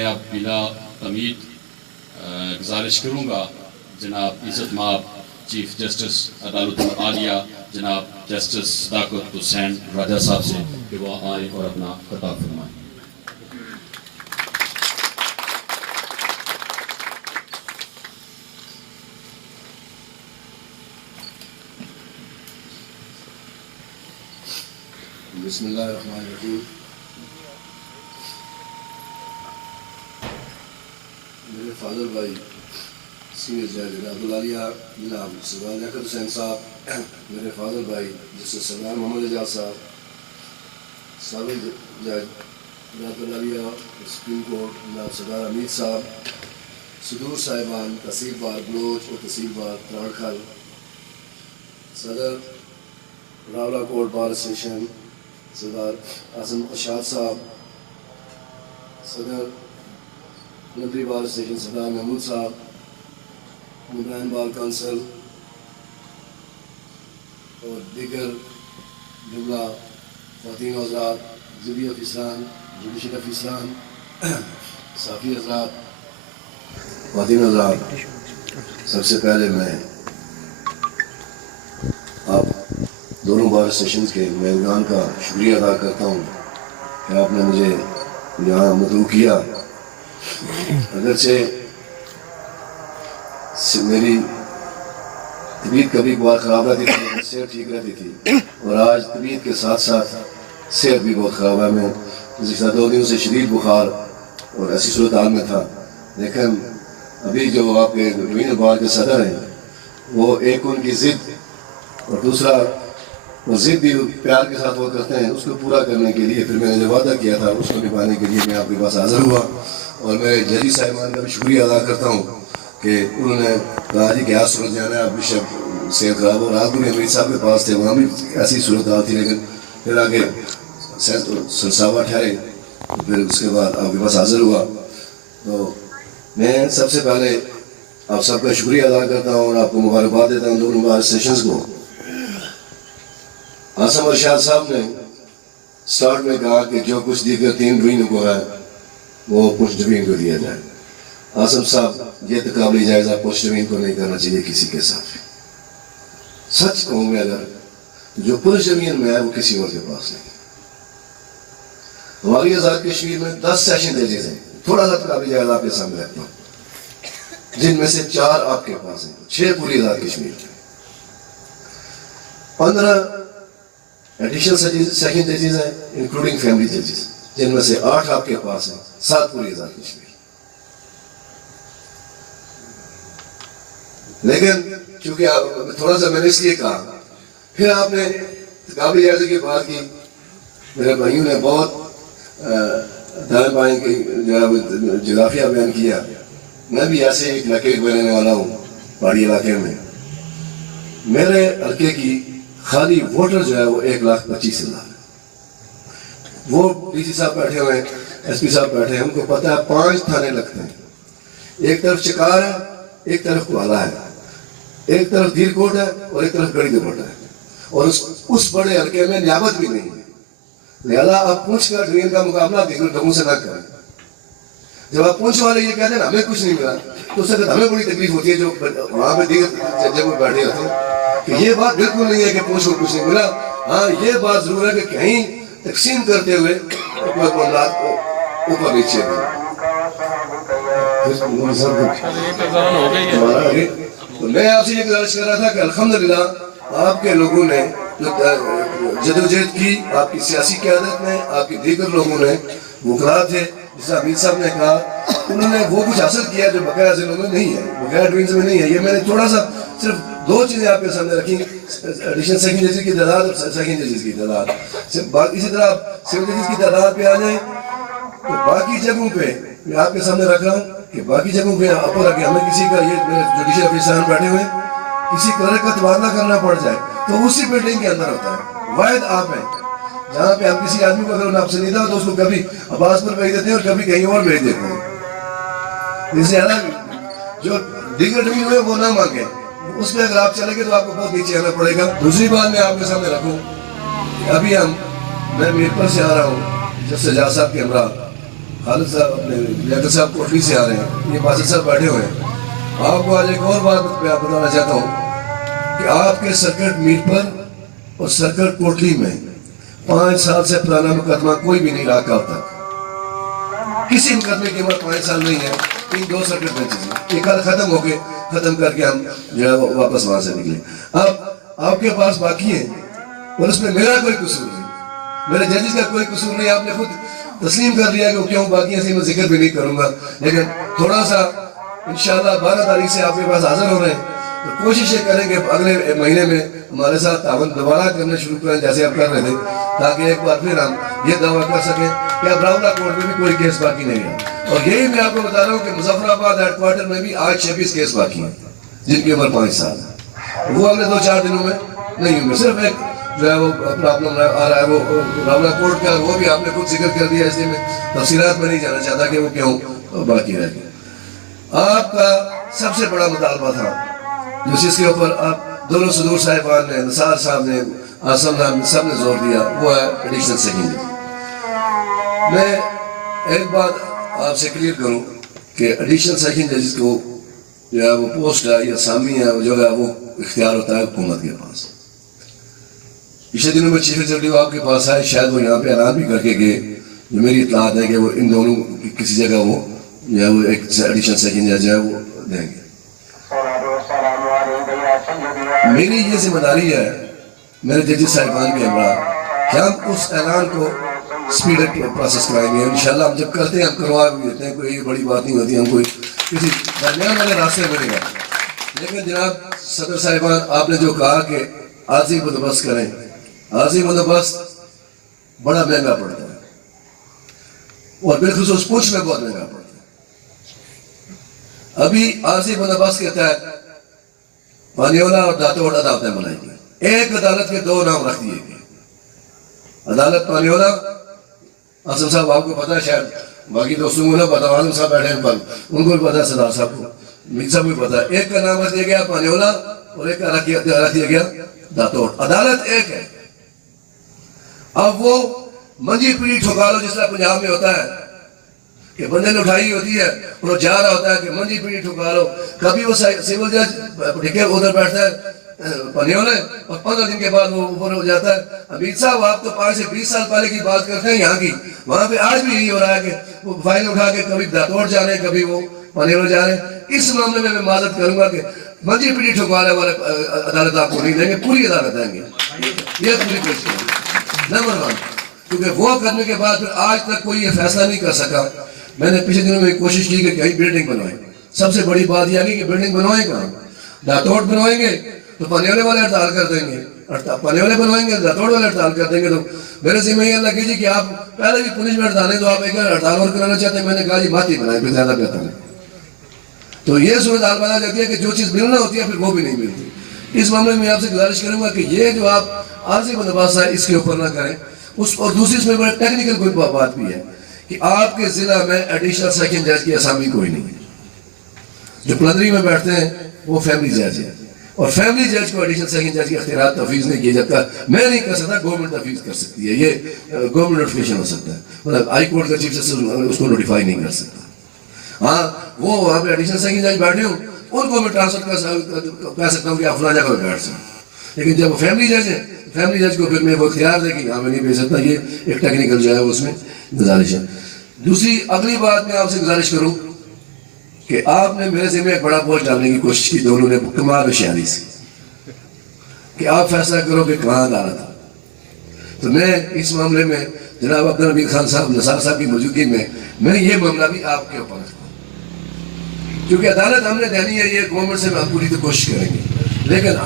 میں اب بلا تمید گزارش کروں گا جناب عزت مآب چیف جسٹس عدالت العالیہ جناب جسٹس صداقت حسین راجہ صاحب سے کہ وہ آئے اور اپنا خطاب فرمائیں. بسم اللہ الرحمن الرحیم. میرے فاضل بھائی سینئر جج عدالت العالیہ جناب سردار لیاقت حسین صاحب، میرے فاضل بھائی جسٹس سردار محمد اعجاز صاحب، سابق جج عدالت العالیہ سپریم کورٹ جناب سردار حمید صاحب، صدور صاحبان تحصیل بار بلوچ اور تحصیل بار تراڑکھل، صدر راولہ کورٹ بار اسٹیشن سردار اعظم ارشاد صاحب، صدر نبری بار اسٹیشن سردار محمود صاحب، مدائن بار کونسل اور دیگر جملہ خواتین حضرات، ذبی افسران، جوڈیشل افسران، صحافی حضرات، خواتین حضرات، سب سے پہلے میں آپ دونوں بار اسٹیشنز کے میزبان کا شکریہ ادا کرتا ہوں کہ آپ نے مجھے یہاں مدعو کیا. اگرچہ میری طبیعت کبھی کبھار خراب رہتی تھی، صحت ٹھیک رہتی تھی، اور آج طبیعت کے ساتھ ساتھ صحت بھی بہت خراب ہے. میں گزشتہ 2 دنوں سے شدید بخار اور ایسی صورتحال میں تھا، لیکن ابھی جو آپ کے ڈویژن بار کے صدر ہیں وہ ایک ان کی ضد اور دوسرا وہ ضد بھی پیار کے ساتھ وہ کرتے ہیں، اس کو پورا کرنے کے لیے پھر میں نے جو وعدہ کیا تھا اس کو نبھانے کے لیے میں آپ کے پاس حاضر ہوا. اور میں ججی صاحبان کا بھی شکریہ ادا کرتا ہوں کہ انہوں نے کہا جی کہ آج صورت جانا ہے، اب بشپ صحت خراب ہو. رات کو بھی امیر صاحب کے پاس تھے، وہاں بھی ایسی صورتحال تھی، لیکن پھر آگے سرساوا ٹھہرے، پھر اس کے بعد آپ کے پاس حاضر ہوا. تو میں سب سے پہلے آپ سب کا شکریہ ادا کرتا ہوں اور آپ کو مبارکباد دیتا ہوں دونوں بار سیشنز کو. اعظم ارشاد صاحب نے سٹارٹ میں کہا کہ جو کچھ دیگر 3 ڈویژنوں کو ہے وہ پوسٹ ڈویژن کو دیا جائے. اعظم صاحب یہ تقابلی جائزہ پوسٹ ڈویژن کو نہیں کرنا چاہیے کسی کے ساتھ. سچ کہوں میں اگر جو پوسٹ ڈویژن میں ہے وہ کسی اور کے پاس نہیں. ہماری آزاد کشمیر میں 10 سیشن ججز ہیں. تھوڑا سا تقابلی جائزہ آپ کے سامنے رکھتا ہوں، جن میں سے 4 آپ کے پاس ہیں، 6 پوری آزاد کشمیر میں، 15 ایڈیشنل سیشن ججز ہیں انکلوڈنگ فیملی ججز، جن میں سے 8 آپ کے پاس ہیں، 7 پوری آزاد کشمیر. لیکن چونکہ تھوڑا سا میں نے اس لیے کہا، پھر آپ نے تقابلی جائزے کی بات کی، میرے بھائیوں نے بہت دائیں بائیں کی جغرافیہ بیان کیا. میں بھی ایسے ایک علاقے میں رہنے والا ہوں، پہاڑی علاقے میں. میرے حلقے کی خالی ووٹر جو ہے وہ 1,25,000. وہ ڈی سی صاحب بیٹھے ہوئے ہیں، ایس پی صاحب بیٹھے ہیں، ان کو پتہ ہے 5 تھانے لگتے ہیں. ایک طرف چکار ہے، ایک طرف کوالا ہے، ایک طرف دیر کوٹ ہے اور ایک طرف گڑی دبٹ ہے، اور اس بڑے حلقے میں نیابت بھی نہیں ہے. لہذا آپ پونچھ کا ڈویژن کا مقابلہ دیگر ڈھنگوں سے نہ کریں. جب آپ پونچھ والے یہ کہتے ہیں ہمیں کچھ نہیں ملا تو اس سے ہمیں بڑی تکلیف ہوتی ہے جو وہاں پہ دیگر جب بیٹھے ہوتے ہیں کہ یہ بات بالکل نہیں ہے کہ پونچھ کو کچھ نہیں ملا. ہاں یہ بات ضرور ہے کہ کہیں تقسیم کرتے ہوئے معاملات کو اوپر نیچے میں آپ سے یہ گزارش کر رہا تھا کہ الحمدللہ آپ کے لوگوں نے جدوجہد کی، آپ کی سیاسی قیادت نے، آپ کی دیگر لوگوں نے، وکلاء تھے جیسے حمید صاحب نے کہا، انہوں نے وہ کچھ حاصل کیا جو بقایا ضلعوں میں نہیں ہے، بقایا ڈویژن میں نہیں ہے. یہ میں نے تھوڑا سا صرف 2 چیزیں آپ کے سامنے رکھی، ایڈیشنل سیکنڈ ججز کی تعداد اور سیکنڈ ججز کی تعداد. اسی طرح آپ سول ججز کی تعداد پہ آ جائیں تو باقی جگہوں پہ میں آپ کے سامنے رکھ رہا ہوں کہ باقی جگہوں پہ آپ کو رکھے ہمیں کسی کا یہ جوڈیشل افسران بیٹھے ہوئے کسی کلرک کا تبادلہ کرنا پڑ جائے تو اسی بلڈنگ کے اندر ہوتا ہے. واحد آپ ہیں جہاں پہ ہم کسی آدمی کو اگر ناپسندیدہ ہو تو اس کو کبھی عباس پر بھیج دیتے ہیں اور کبھی کہیں اور بھیج دیتے ہیں. اس لیے جو دیگر ڈویژن ہوئے وہ نہ مانگیں، اس میں اگر آپ چلیں گے تو آپ کو بہت نیچے آنا پڑے گا. دوسری بات میں آپ کے سامنے رکھوں کہ ابھی میں میرپور سے آ رہا ہوں جسٹس اعجاز صاحب کے ہمراہ. خالد صاحب اپنے لیاقت صاحب کوٹلی سے آ رہے ہیں, یہ باسط صاحب بیٹھے ہوئے ہیں. آپ کو آج ایک اور بات بتانا چاہتا ہوں کہ آپ کے سرکٹ میٹ پر اور سرکٹ کوٹلی میں 5 سال سے پرانا مقدمہ کوئی بھی نہیں رہا کل تک. کسی مقدمے کی عمر 5 سال نہیں ہے. ان 2 سرکٹ بینچز ہیں, یہ کل ختم ہو کے ختم کر کے ہم جو ہے واپس وہاں سے نکلے. اب آپ کے پاس باقی ہیں اور اس میں میرا کوئی قصور نہیں, میرے ججز کا کوئی قصور نہیں. آپ نے خود تسلیم کر لیا کہ کیوں باقی ہیں, میں ذکر بھی نہیں کروں گا. لیکن تھوڑا سا انشاءاللہ 12 تاریخ سے آپ کے پاس حاضر ہو رہے ہیں, تو کوشش یہ کریں کہ اگلے مہینے میں ہمارے ساتھ تعاون دوبارہ کرنا شروع کریں جیسے آپ کر رہے تھے, تاکہ ایک بار پھر ہم یہ دعویٰ کر سکیں کہ اب راولہ کوٹ میں بھی کوئی کیس باقی نہیں ہے. اور یہی میں آپ کو بتا رہا ہوں کہ مظفر آباد ہیڈ کوارٹر میں بھی آج 26 کیس باقی ہیں جن کی عمر 5 سال ہے. وہ اگلے 2-4 دنوں میں نہیں ہوں گے. صرف ایک جو ہے وہ پرابلم آ رہا ہے وہ راولہ کوٹ کا, وہ بھی آپ نے خود ذکر کر دیا, اس لیے میں تفصیلات میں نہیں جانا چاہتا کہ وہ کیوں باقی رہ گئے. آپ کا سب سے بڑا مطالبہ تھا جس کے اوپر آپ دونوں صدور صاحبان نے, نثار صاحب نے, آسم صاحب نے, سب نے زور دیا, وہ ہے ایڈیشنل سیکنڈ. میں ایک بات آپ سے کلیئر کروں کہ ایڈیشنل سیکنڈ جس کو جو ہے وہ پوسٹ ہے یا سامی ہے جو ہے وہ اختیار ہوتا ہے حکومت کے پاس. پچھلے دنوں میں چیف ایگزیکٹو آپ کے پاس آئے, شاید وہ یہاں پہ اعلان بھی کر کے گئے, جو میری اطلاعات ہے کہ وہ ان دونوں کسی جگہ وہ جو ہے وہ ایک ایڈیشنل سیکنڈ جو ہے وہ دیں گے. میری یہ ذمہ داری ہے میرے ججز صاحبان کے ہمراہ کہ ہم اس اعلان کو سپیڈ پروسیس کرائیں گے. انشاءاللہ ہم جب کرتے ہیں ہم کروا بھی دیتے ہیں, کوئی بڑی بات نہیں ہوتی, ہم کوئی کسی درمیان والے راستے میں نہیں گئے. لیکن جناب صدر صاحبان, آپ نے جو کہا کہ عارضی بندوبست کریں, عارضی بندوبست بڑا مہنگا پڑتا ہے اور بالخصوص پنچ میں بہت مہنگا پڑتا ہے. ابھی عارضی بندوبست کے تحت پانیولہ اور داتوڑ عدالتیں بنائی گئی. ایک عدالت کے 2 نام رکھ دیے گئے, عدالت پانیولہ, آسم صاحب آپ کو پتا ہے, شاید باقی دوستوں کو نہ پتا, آسم صاحب بیٹھے ہیں پر ان کو بھی پتا ہے, سردار صاحب کو, میر صاحب کو بھی پتا ہے. ایک کا نام رکھ دیا گیا پانیولہ اور ایک کا رکھ دیا گیا داتوڑ. عدالت ایک ہے. اب وہ منجی پیڑھی ٹھکا لو جس طرح پنجاب میں ہوتا ہے کہ بندے نے اٹھائی ہوتی ہے اور وہ جا رہا ہوتا ہے کہ منجی پیڑھی ٹھکا لو. کبھی وہ سیول جج ٹھیکے ادھر بیٹھتا ہے پانیولہ اور 15 دن کے بعد وہ اوپر ہو جاتا ہے. امیر صاحب آپ تو 5 سے 20 سال پہلے کی بات کرتے ہیں یہاں کی, وہاں پہ آج بھی یہی ہو رہا ہے کہ وہ فائل اٹھا کے کبھی داتوڑ جا رہے ہیں کبھی وہ پانیولہ جا رہے ہیں. اس معاملے میں معذرت کروں گا کہ منجی پیڑھی ٹھکوانے والے عدالت آپ کو نہیں دیں گے, پوری عدالت دیں گے. یہ پوری کوشش کریں گے نمبر 1, کیونکہ وہ کرنے کے بعد پھر آج تک کوئی یہ فیصلہ نہیں کر سکا. میں نے پچھلے دنوں میں کوشش کی کہ کہیں بلڈنگ بنوائیں. سب سے بڑی بات یہ آگئی کہ بلڈنگ بنوائیں کہاں, داتوڑ بنوائیں گے تو پانیولہ والے ہڑتال کر دیں گے, پانیولہ بنوائیں گے داتوڑ والے ہڑتال کر دیں گے. تو میرے ذمہ یہ اللہ کیجیے کہ آپ پہلے بھی پنشمنٹ ڈالیں تو آپ ایک ہڑتال اور کرانا چاہتے ہیں. میں نے کہا جی ماتی بنائیں پھر زیادہ بہتر ہے. تو یہ صورتحال بنا جاتی ہے کہ جو چیز ملنا ہوتی ہے پھر وہ بھی نہیں ملتی. اس معاملے میں آپ سے گزارش کروں گا کہ یہ جو آپ عارضی بندوبست ہے اس کے اوپر نہ کریں. اور دوسری اس میں بڑا ٹیکنیکل کوئی بات بھی ہے کہ آپ کے ضلع میں ایڈیشنل سیکنڈ جج کی اسامی کوئی نہیں ہے. جو پلندری میں بیٹھتے ہیں وہ فیملی جج ہے, اور فیملی جج کو ایڈیشنل سیکنڈ جج کے اختیارات تفویض نہیں کیے جاتا. میں نہیں کر سکتا, گورنمنٹ تفویض کر سکتی ہے. یہ گورنمنٹ نوٹیفیکیشن ہو سکتا ہے, مطلب ہائی کورٹ کا چیف جسٹس اس کو نوٹیفائی نہیں کر سکتا. ہاں وہ وہاں پہ ایڈیشنل سیکنڈ جج بیٹھے ہوں ان کو میں ٹرانسفر کر سکتا ہوں کہ آپ فلاں جگہ پہ بیٹھ سکیں. لیکن جب وہ فیملی جج ہے, فیملی جج کو پھر میں وہ اختیار دے کہ یہاں میں نہیں بھیج سکتا. یہ ایک ٹیکنیکل جو ہے اس میں گزارش ہے. دوسری اگلی بات میں آپ سے گزارش کروں کہ آپ نے میرے ذمہ ایک بڑا بوجھ ڈالنے کی کوشش کی دونوں نے کمال ہوشیاری سے کہ آپ فیصلہ کرو کہ کہاں عدالت ہے. تو میں اس معاملے میں جناب عبدالنبی خان صاحب, نثار صاحب کی موجودگی میں یہ معاملہ بھی آپ کے اوپر رکھتا ہوں, کیونکہ عدالت ہم نے دینی ہے. یہ گورنمنٹ سے ہم پوری تو کوشش کریں گے, لیکن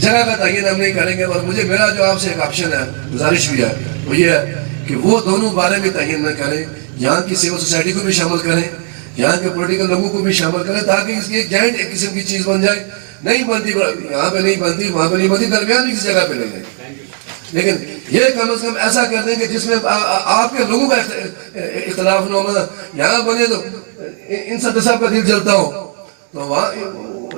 جگہ کا تعین ہم نہیں کریں گے. اور مجھے میرا جو آپ سے ایک آپشن ہے, گزارش بھی ہے, وہ یہ ہے کہ وہ دونوں بارے میں تعین نہ کریں. یہاں کی سول سوسائٹی کو بھی شامل کریں, یہاں کے پولیٹیکل لوگوں کو بھی شامل کریں, تاکہ اس کی ایک جوائنٹ ایک قسم کی چیز بن جائے. نہیں بنتی یہاں پہ نہیں بنتی, وہاں پہ نہیں بنتی, درمیان کسی جگہ پہ نہیں ہے. لیکن یہ کم از کم ایسا کر دیں کہ جس میں آپ کے لوگوں کا اختلاف نہ ہو. یہاں بنے تو ان صدر صاحب کا دل جلتا ہو, تو وہاں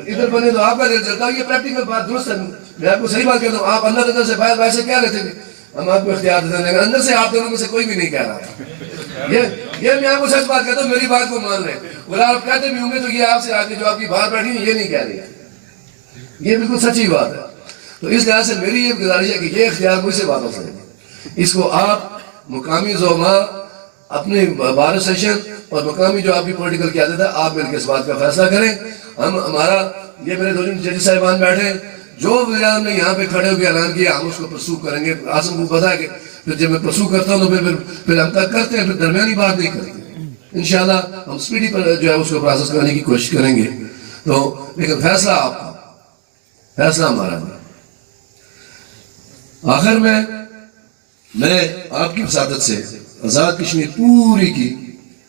ادھر بنے تو آپ کا دل جلتا ہو. یہ پریکٹیکل بات درست ہے, میں آپ کو صحیح بات کہتا ہوں. آپ اندر سے باہر سے کیا رہتے ہیں, ہم آپ کو اختیار دیتے ہیں, لیکن اندر سے آپ دونوں میں سے کوئی بھی نہیں کہہ رہا. یہ میں آپ کو سچ بات کہتا ہوں, میری بات کو مان رہے ہیں, اور آپ کہتے بھی ہوں گے تو یہ آپ سے آگے جو آپ کی باہر بیٹھی ہیں یہ نہیں کہہ رہی ہے, یہ بالکل سچی بات ہے. تو اس لحاظ سے میری یہ گزارش ہے کہ یہ اختیار مجھ سے واپس لیں, اس کو آپ مقامی زعما اپنے بار سیشن اور مقامی جو آپ کی پولیٹیکل قیادت ہے آپ مل کے اس بات کا فیصلہ کریں. ہمارا یہ میرے دو ججز صاحبان بیٹھے ہیں, جو وزیر اعظم نے یہاں پہ کھڑے ہو کے اعلان کیا ہم اس کو پرسو کریں گے. آسم کو پتا ہے کہ پھر جب میں پرسو کرتا ہوں تو پھر ہم تک کرتے ہیں, پھر درمیانی بات نہیں کرتے. انشاءاللہ ہم سپیڈی پر جو ہے اس کو پروسیس کرنے کی کوشش کریں گے. تو لیکن فیصلہ آپ کا, فیصلہ ہمارا نہیں. آخر میں آپ کی وساطت سے آزاد کشمیر پوری کی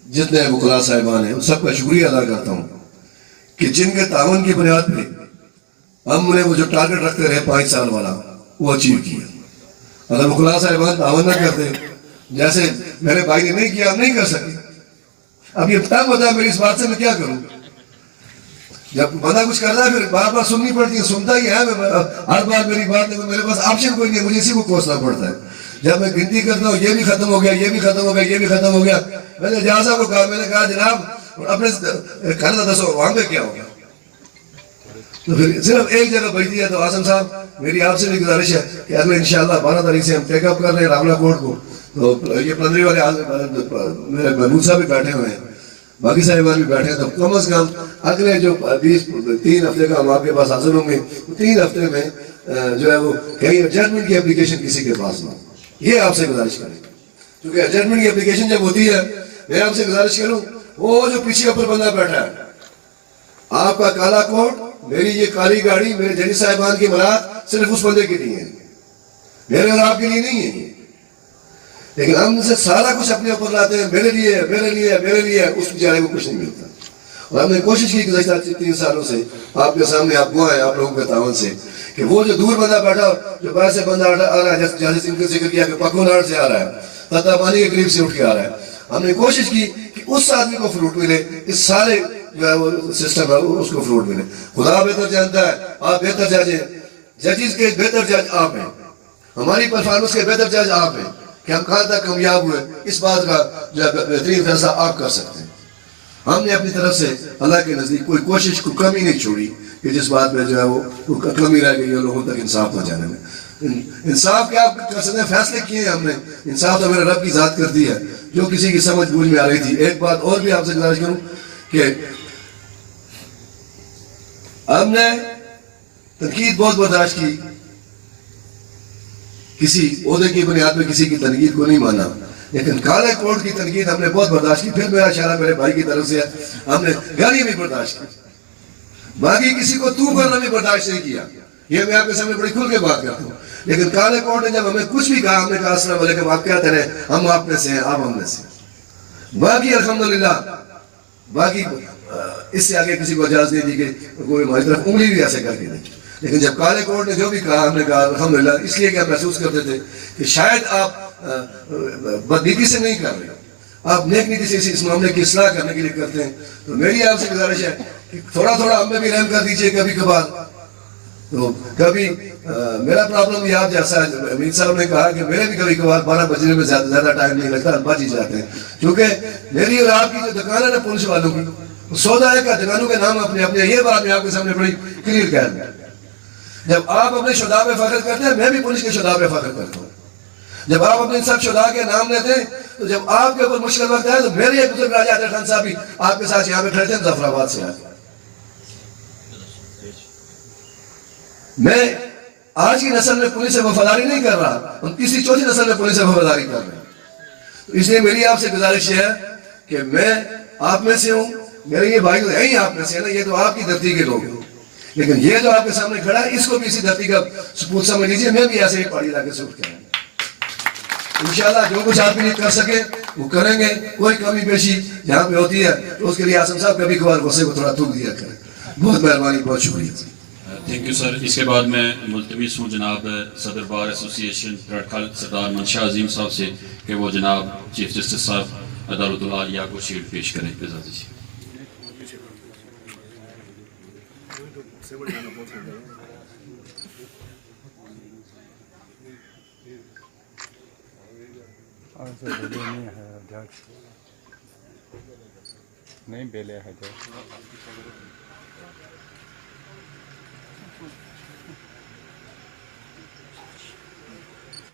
جتنے وکلاء صاحبان ہیں ان سب کا شکریہ ادا کرتا ہوں کہ جن کے تعاون کی بنیاد پہ ہم نے وہ جو ٹارگٹ رکھتے رہے 5 سال والا وہ اچیو کیا. اگر وکلاء صاحبان تعاون نہ کرتے, جیسے میرے بھائی نے نہیں کیا, ہم نہیں کر سکے. اب یہ بتا میری اس بات سے میں کیا کروں, جب بندہ کچھ کرتا ہے پھر بار بار سننی پڑتی ہے, سنتا ہی ہے ہر بار میری بات ہے, میرے پاس آپشن کوئی نہیں ہے, مجھے اسی کو کوسنا پڑتا ہے. جب میں گنتی کرتا ہوں یہ بھی ختم ہو گیا, یہ بھی ختم ہو گیا, یہ بھی ختم ہو گیا, میں نے جہاں صاحب کو کہا, میں نے کہا جناب اپنے کھانا دسو وہاں پہ کیا ہو گیا. تو پھر صرف ایک جگہ بچتی ہے. تو آسم صاحب میری آپ سے بھی گزارش ہے کہ اگلے انشاءاللہ 12 تاریخ سے ہم ٹیک اپ کر رہے ہیں راملہ کوٹ کو. تو یہ پندری والے میرے محمود صاحب بھی بیٹھے ہوئے ہیں, باقی صاحبان بھی بیٹھے ہیں. تو کم از کم اگلے جو 3 ہفتے کا ہم آپ کے پاس حاضر ہوں گے, 3 ہفتے میں جو ہے وہ کہیں ایڈجسٹمنٹ کی اپلیکیشن کسی کے پاس نہ ہو, یہ آپ سے گزارش کریں. کیونکہ ایڈجسٹمنٹ کی اپلیکیشن جب ہوتی ہے, میں آپ سے گزارش کروں, وہ جو پیچھے اوپر بندہ بیٹھا ہے, آپ کا کالا کوٹ, میری یہ کالی گاڑی, میرے ججز صاحبان کی مراد صرف اس بندے کے لیے ہے, میرے اور آپ کے لیے نہیں ہے. لیکن ہم سے سارا کچھ اپنے اوپر لاتے ہیں, میرے لیے میرے لیے میرے لیے, اس بیچارے کو کچھ نہیں ملتا. اور ہم نے کوشش کی گزشتہ 3 سالوں سے آپ کے سامنے, آپ گواہ ہیں آپ لوگوں کے تعاون سے, کہ وہ جو دور بندہ بیٹھا, جو باہر سے بندہ آ رہا ہے, جیسے ان کا ذکر کیا کہ پکوناڑ سے آ رہا ہے, تتا پانی کے قریب سے اٹھ کے آ رہا ہے, ہم نے کوشش کی کہ اس آدمی کو فروٹ ملے, اس سارے جو ہے وہ سسٹم ہے اس کو فروٹ ملے. خدا بہتر جانتا ہے, آپ بہتر جج ہیں, ججز کے بہتر جج آپ ہیں, ہماری پرفارمنس کے بہتر جج آپ ہیں کہ ہم کہاں تک کامیاب ہوئے, اس بات کا جو ہے بہترین فیصلہ آپ کر سکتے ہیں. ہم نے اپنی طرف سے اللہ کے نزدیک کوئی کوشش کو کمی نہیں چھوڑی کہ جس بات میں جو ہے وہ کمی رہ گئی ہے لوگوں تک انصاف نہ جانے میں. انصاف کیا آپ کر سکتے ہیں, فیصلے کیے ہیں ہم نے, انصاف تو میرے رب کی ذات کرتی ہے جو کسی کی سمجھ بوجھ میں آ رہی تھی. ایک بات اور بھی آپ سے گزارش کروں کہ ہم نے تنقید بہت برداشت کی, کسی عہدے کی بنیاد پہ کسی کی تنقید کو نہیں مانا, لیکن کالے کوٹ کی تنقید ہم نے بہت برداشت کی. پھر میرا اشارہ میرے بھائی کی طرف سے ہے, ہم نے گالی بھی برداشت کی, باقی کسی کو تو کرنا بھی برداشت نہیں کیا. یہ میں آپ کے سامنے بڑی کھل کے بات کرتا ہوں. لیکن کالے کوٹ نے جب ہمیں کچھ بھی کہا, ہم نے کہا السلام علیکم, آپ کیا کریں, ہم آپ میں سے ہیں, آپ ہم میں سے. باقی الحمدللہ, باقی اس سے آگے کسی کو اجازت نہیں دی کہ کوئی ہماری طرف انگلی بھی ایسے کر کے دے. لیکن جب کالے کوٹ نے جو بھی کہا, ہم نے کہا الحمدللہ, اس لیے کہ ہم محسوس کرتے تھے کہ شاید آپ بدنیتی سے نہیں کر رہے, آپ نیک نیتی سے اس معاملے کی اصلاح کرنے کے لیے کرتے ہیں. تو میری آپ سے گزارش ہے کہ تھوڑا تھوڑا ہمیں بھی رحم کر دیجئے کبھی کبھار. تو کبھی میرا پرابلم یہ آپ جیسا ہے, امین صاحب نے کہا کہ میرے بھی کبھی کبھار 12 بجنے میں زیادہ ٹائم نہیں لگتا, ہم بچ ہی جاتے ہیں. کیونکہ میری اور آپ کی جو دکان ہے نا پولیس والوں کی, سودا ہے کا دکانوں کے نام اپنے اپنے, یہ بات میں آپ کے سامنے بڑی کلیئر کہہ دوں. جب آپ اپنے شہداء پہ فخر کرتے ہیں, میں بھی پولیس کے شہداء پہ فخر کرتا ہوں. جب آپ اپنے سب شہداء کے نام لیتے ہیں, تو جب آپ کے اوپر مشکل وقت ہے تو میرے ایک بزرگ راجہ عادل خان صاحب بھی آپ کے ساتھ یہاں پہ کھڑے تھے, مظفر آباد سے آتے. میں آج کی نسل میں پولیس سے وفاداری نہیں کر رہا, ہم تیسری چوتھی نسل میں پولیس سے وفاداری کر رہے ہیں. تو اس لیے میری آپ سے گزارش ہے کہ میں آپ میں سے ہوں, میرے یہ بھائی تو ہے ہی آپ میں سے, نا یہ تو آپ کی دھرتی کے لوگ ہیں, لیکن یہ جو آپ کے سامنے کھڑا ہے اس کو بھی اسی دھرتی کا سپوت سمجھ لیجیے. میں بھی ایسے ہی پہاڑی علاقے سے اٹھ کے آیا. انشاءاللہ جو کچھ آپ کے لیے کر سکے وہ کریں گے. کوئی کمی بیشی جہاں پہ ہوتی ہے تو اس کے لیے آسم صاحب کبھی کبھار غصے کو تھوڑا تھوک دیا کریں. بہت مہربانی, بہت شکریہ. Thank you sir. اس کے بعد میں ملتمس ہوں جناب صدر بار ایسوسی ایشن رٹکھل سردار منشا عظیم صاحب سے کہ وہ جناب چیف جسٹس صاحب عدالت العالیہ کو شیلڈ پیش کریں. اجازت دیجیے. اور سے نہیں ہے حجاج نہیں بیلے حجاج